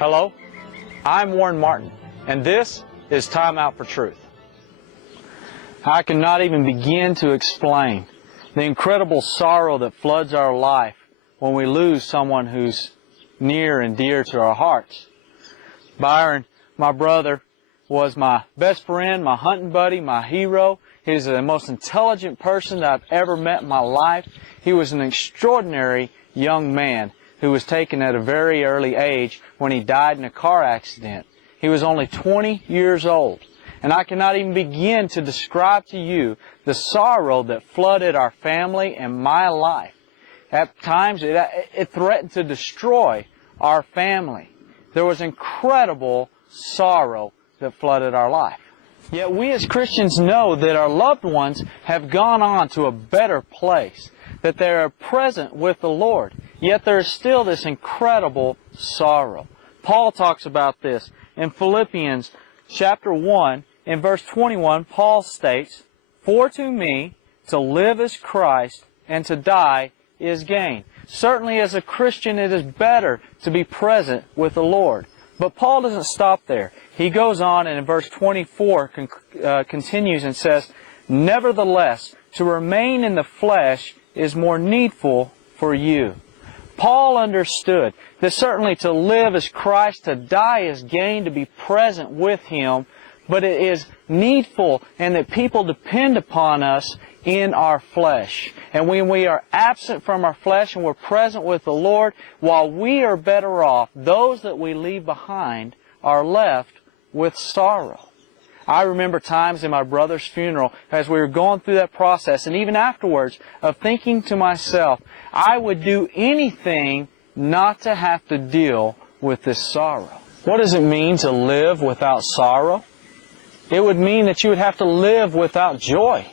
Hello, I'm Warren Martin, and this is Time Out for Truth. I cannot even begin to explain the incredible sorrow that floods our life when we lose someone who's near and dear to our hearts. Byron, my brother, was my best friend, my hunting buddy, my hero. He's the most intelligent person that I've ever met in my life. He was an extraordinary young man who was taken at a very early age when he died in a car accident. He was only 20 years old. And I cannot even begin to describe to you the sorrow that flooded our family and my life. At times, it threatened to destroy our family. There was incredible sorrow that flooded our life. Yet we as Christians know that our loved ones have gone on to a better place, that they are present with the Lord. Yet there is still this incredible sorrow. Paul talks about this in Philippians chapter 1. In verse 21, Paul states, "For to me to live is Christ, and to die is gain." Certainly as a Christian it is better to be present with the Lord. But Paul doesn't stop there. He goes on and in verse 24 continues and says, "Nevertheless, to remain in the flesh is more needful for you." Paul understood that certainly to live is Christ, to die is gain, to be present with Him, but it is needful and that people depend upon us in our flesh. And when we are absent from our flesh and we're present with the Lord, while we are better off, those that we leave behind are left with sorrow. I remember times in my brother's funeral as we were going through that process and even afterwards of thinking to myself, I would do anything not to have to deal with this sorrow. What does it mean to live without sorrow? It would mean that you would have to live without joy.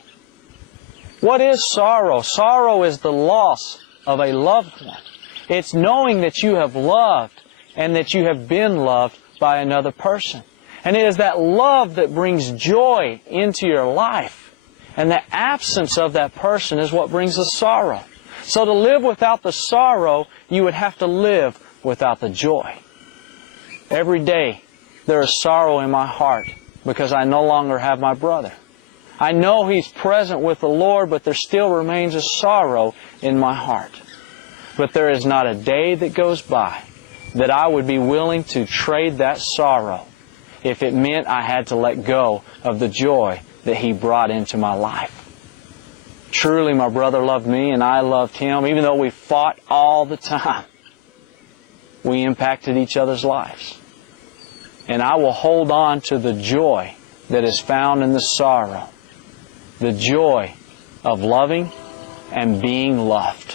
What is sorrow? Sorrow is the loss of a loved one. It's knowing that you have loved and that you have been loved by another person. And it is that love that brings joy into your life. And the absence of that person is what brings the sorrow. So to live without the sorrow, you would have to live without the joy. Every day there is sorrow in my heart because I no longer have my brother. I know he's present with the Lord, but there still remains a sorrow in my heart. But there is not a day that goes by that I would be willing to trade that sorrow if it meant I had to let go of the joy that he brought into my life. Truly, my brother loved me and I loved him. Even though we fought all the time, we impacted each other's lives. And I will hold on to the joy that is found in the sorrow. The joy of loving and being loved.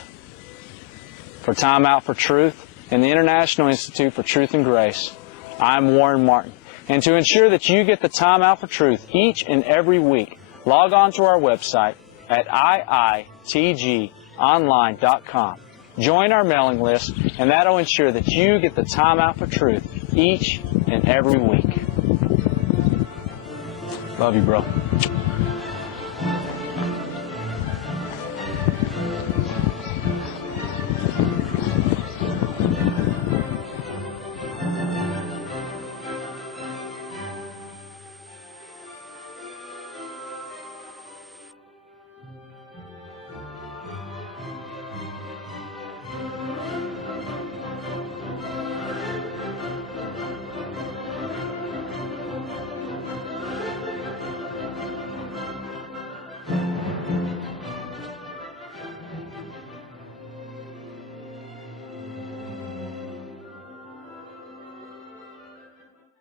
For Time Out for Truth and the International Institute for Truth and Grace, I'm Warren Martin. And to ensure that you get the Time Out for Truth each and every week, log on to our website at iitgonline.com. Join our mailing list, and that will ensure that you get the Time Out for Truth each and every week. Love you, bro.